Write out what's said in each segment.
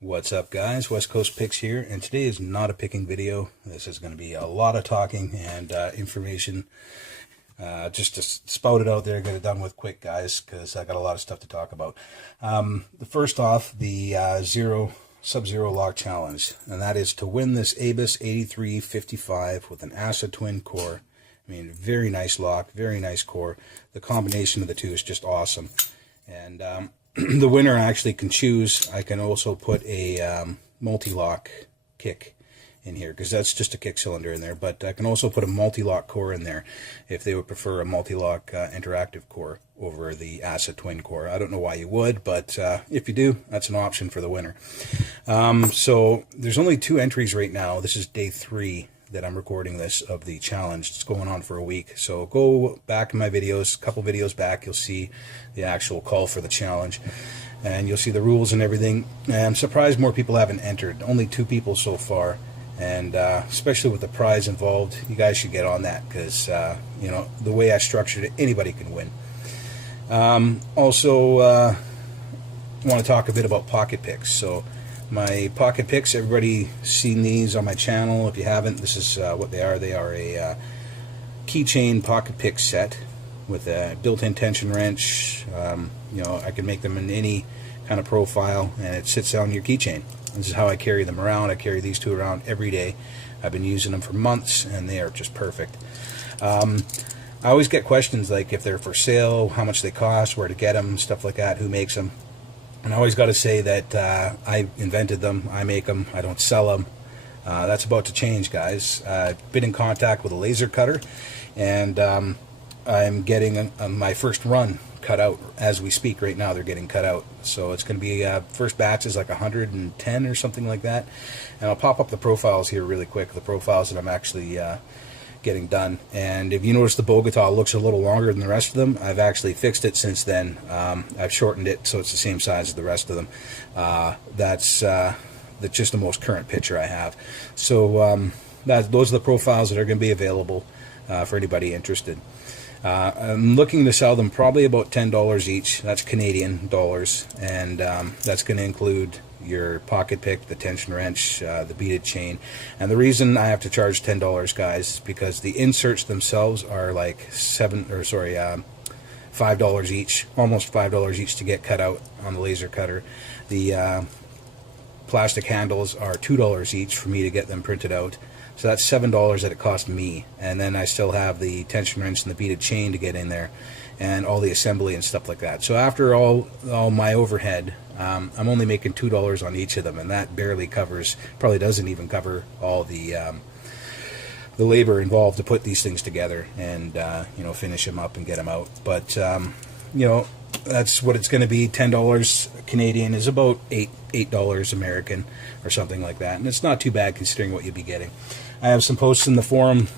What's up, guys? West Coast Picks here, and today is not a picking video. This is going to be a lot of talking and information, just to spout it out there, get it done with quick, guys, because I got a lot of stuff to talk about. First off, the Sub-Zero Lock Challenge, and that is to win this ABUS 8355 with an acid twin core. I mean, very nice lock, very nice core. The combination of the two is just awesome. And the winner actually can choose. I can also put a multi-lock kick in here, because that's just a kick cylinder in there, but I can also put a multi-lock core in there if they would prefer a multi-lock interactive core over the acid twin core. I don't know why you would, but if you do, that's an option for the winner. So there's only 2 entries right now. This is day 3 that I'm recording this of the challenge. It's going on for a week, so go back in my videos, a couple videos back, you'll see the actual call for the challenge, and you'll see the rules and everything. And I'm surprised more people haven't entered. Only 2 people so far, and especially with the prize involved, you guys should get on that, because you know, the way I structured it, anybody can win. Also want to talk a bit about pocket picks. So my pocket picks, everybody seen these on my channel. If you haven't, this is what they are. They are a keychain pocket pick set with a built-in tension wrench. You know, I can make them in any kind of profile, and it sits on your keychain. This is how I carry them around. I carry these 2 around every day. I've been using them for months, and they are just perfect. I always get questions like if they're for sale, how much they cost, where to get them, stuff like that, who makes them. And I always got to say that I invented them, I make them, I don't sell them. That's about to change, guys. I've been in contact with a laser cutter, and I'm getting my first run cut out as we speak right now. They're getting cut out. So it's going to be, first batch is like 110 or something like that. And I'll pop up the profiles here really quick, the profiles that I'm actually getting done. And if you notice, the Bogota looks a little longer than the rest of them. I've actually fixed it since then. I've shortened it so it's the same size as the rest of them. That's just the most current picture I have. So those are the profiles that are going to be available for anybody interested. I'm looking to sell them probably about $10 each. That's Canadian dollars, and that's going to include your pocket pick, the tension wrench, the beaded chain. And the reason I have to charge $10, guys, is because the inserts themselves are like $5 each, almost $5 each to get cut out on the laser cutter. The plastic handles are $2 each for me to get them printed out. So that's $7 that it cost me, and then I still have the tension wrench and the beaded chain to get in there, and all the assembly and stuff like that. So after all my overhead, I'm only making $2 on each of them, and that barely covers, probably doesn't even cover all the labor involved to put these things together and you know, finish them up and get them out. But you know, that's what it's going to be. $10 Canadian is about $8 American or something like that, and it's not too bad considering what you'll be getting. I have some posts in the forum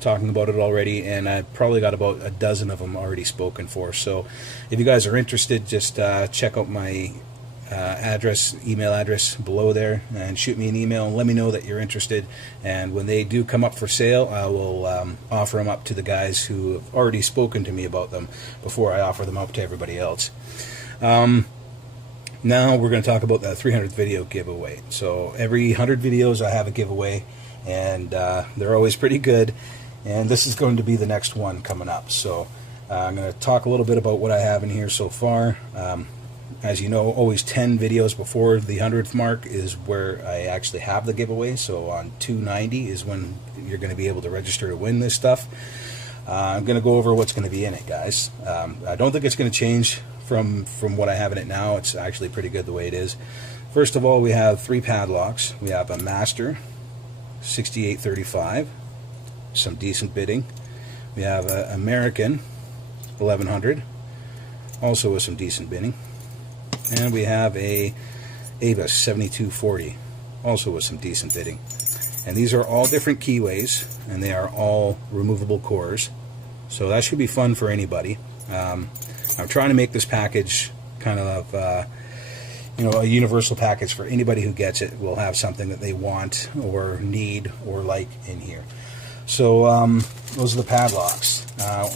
talking about it already, and I've probably got about a dozen of them already spoken for. So if you guys are interested, just check out my email address below there, and shoot me an email and let me know that you're interested. And when they do come up for sale, I will offer them up to the guys who have already spoken to me about them before I offer them up to everybody else. Now we're going to talk about the 300th video giveaway. So every 100 videos I have a giveaway, and they're always pretty good, and this is going to be the next one coming up. So I'm going to talk a little bit about what I have in here so far. As you know, always 10 videos before the 100th mark is where I actually have the giveaway. So on 290 is when you're going to be able to register to win this stuff. I'm going to go over what's going to be in it, guys. I don't think it's going to change from what I have in it now. It's actually pretty good the way it is. First of all, we have 3 padlocks. We have a Master 6835, some decent bidding. We have an American 1100, also with some decent bidding. And we have a ABUS 7240, also with some decent bidding. And these are all different keyways, and they are all removable cores. So that should be fun for anybody. I'm trying to make this package kind of you know, a universal package for anybody who gets it. Will have something that they want or need or like in here. So those are the padlocks.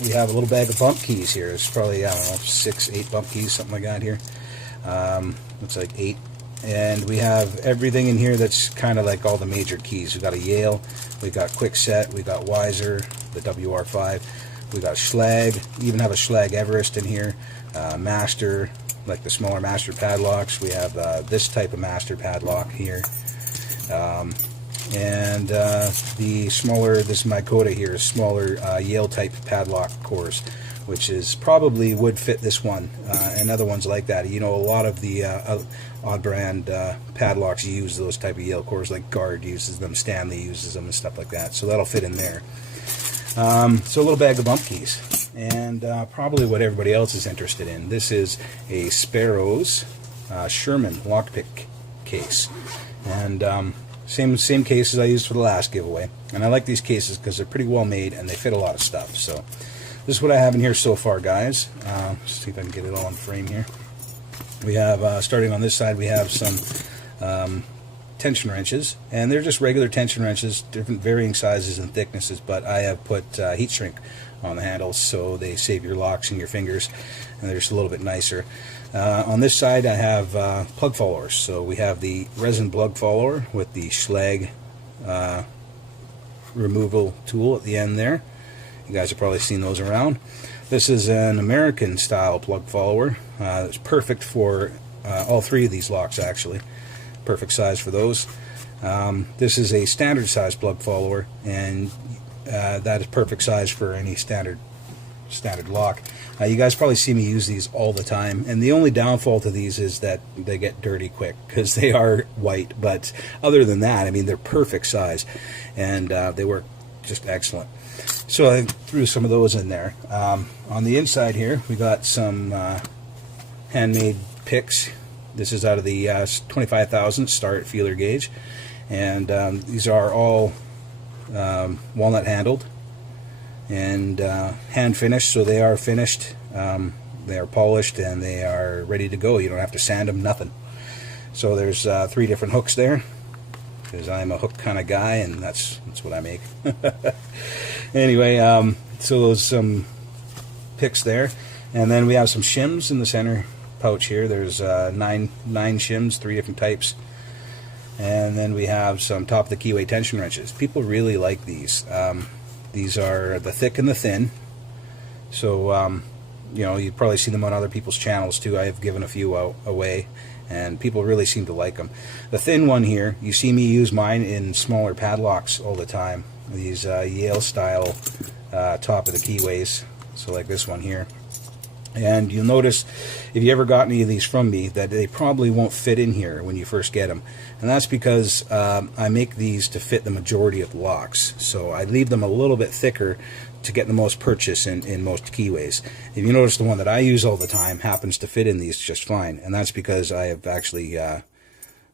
We have a little bag of bump keys here. It's probably, I don't know, 6, 8 bump keys, something like that here. Looks like 8 And we have everything in here that's kind of like all the major keys. We've got a Yale, we got Quickset, we got Weiser, the WR5, we got Schlag, even have a Schlag Everest in here, Master, like the smaller Master padlocks. We have this type of Master padlock here. And the smaller, this Mykota here is smaller Yale type padlock cores, which is probably would fit this one and other ones like that. You know, a lot of the odd brand padlocks use those type of Yale cores, like Guard uses them, Stanley uses them, and stuff like that. So that'll fit in there. So a little bag of bump keys, and probably what everybody else is interested in. This is a Sparrows Sherman lockpick case, and same case as I used for the last giveaway. And I like these cases because they're pretty well made and they fit a lot of stuff. So this is what I have in here so far, guys. Let's see if I can get it all in frame here. We have, starting on this side, we have some tension wrenches, and they're just regular tension wrenches, different varying sizes and thicknesses, but I have put heat shrink on the handles so they save your locks and your fingers, and they're just a little bit nicer. On this side I have plug followers. So we have the resin plug follower with the Schlag removal tool at the end there. You guys have probably seen those around. This is an American style plug follower. It's perfect for all three of these locks, actually. Perfect size for those. This is a standard size plug follower, and that is perfect size for any standard lock. You guys probably see me use these all the time, and the only downfall to these is that they get dirty quick because they are white, but other than that, I mean, they're perfect size, and they work just excellent. So I threw some of those in there. On the inside here, we got some handmade picks. This is out of the 25,000 Start feeler gauge, and these are all walnut handled and hand finished, so they are finished, they are polished, and they are ready to go. You don't have to sand them, nothing. So there's 3 different hooks there, because I'm a hook kind of guy, and that's what I make. Anyway, so those some picks there, and then we have some shims in the center pouch here. There's 9 shims, 3 different types. And then we have some top of the keyway tension wrenches. People really like these. These are the thick and the thin. So, you know, you've probably seen them on other people's channels too. I've given a few away, and people really seem to like them. The thin one here, you see me use mine in smaller padlocks all the time. These Yale style top of the keyways. So like this one here. And you'll notice, if you ever got any of these from me, that they probably won't fit in here when you first get them. And that's because I make these to fit the majority of the locks. So I leave them a little bit thicker to get the most purchase in most keyways. If you notice, the one that I use all the time happens to fit in these just fine. And that's because I have actually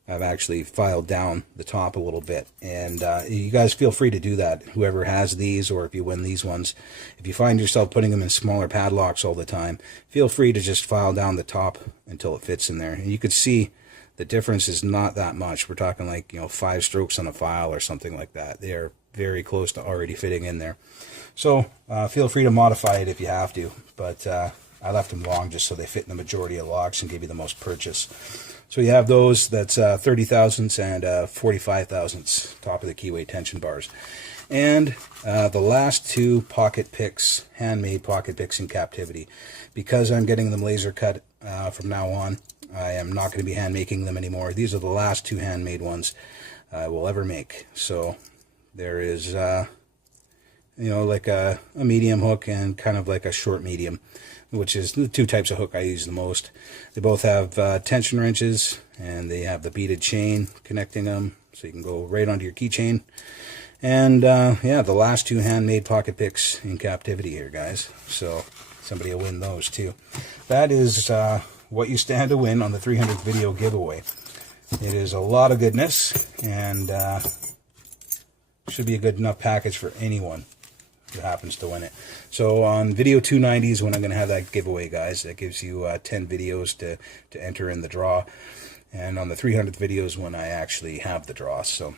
I've actually filed down the top a little bit, and you guys feel free to do that, whoever has these, or if you win these ones. If you find yourself putting them in smaller padlocks all the time, feel free to just file down the top until it fits in there. And you could see the difference is not that much. We're talking like, you know, 5 strokes on a file or something like that. They are very close to already fitting in there. So feel free to modify it if you have to, but I left them long just so they fit in the majority of locks and give you the most purchase. So you have those, that's 30 thousandths and 45 thousandths top of the keyway tension bars. And the last 2 pocket picks, handmade pocket picks in captivity. Because I'm getting them laser cut from now on, I am not going to be hand making them anymore. These are the last 2 handmade ones I will ever make. So there is, you know, like a medium hook and kind of like a short medium, which is the 2 types of hook I use the most. They both have tension wrenches, and they have the beaded chain connecting them, so you can go right onto your keychain. And yeah, the last 2 handmade pocket picks in captivity here, guys. So somebody will win those too. That is what you stand to win on the 300th video giveaway. It is a lot of goodness, and should be a good enough package for anyone who happens to win it. So on video 290 is when I'm going to have that giveaway, guys. That gives you 10 videos to enter in the draw. And on the 300th video is when I actually have the draw. So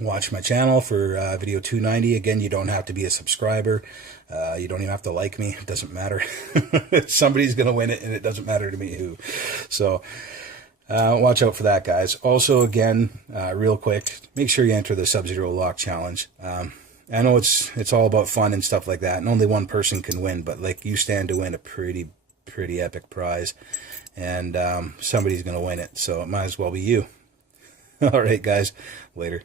watch my channel for video 290. Again, you don't have to be a subscriber. You don't even have to like me. It doesn't matter. Somebody's going to win it, and it doesn't matter to me who. So Watch out for that, guys. Also, again, real quick, make sure you enter the Sub-Zero Lock Challenge. I know it's all about fun and stuff like that, and only one person can win, but like you stand to win a pretty epic prize, and somebody's going to win it, so it might as well be you. All right, guys, later.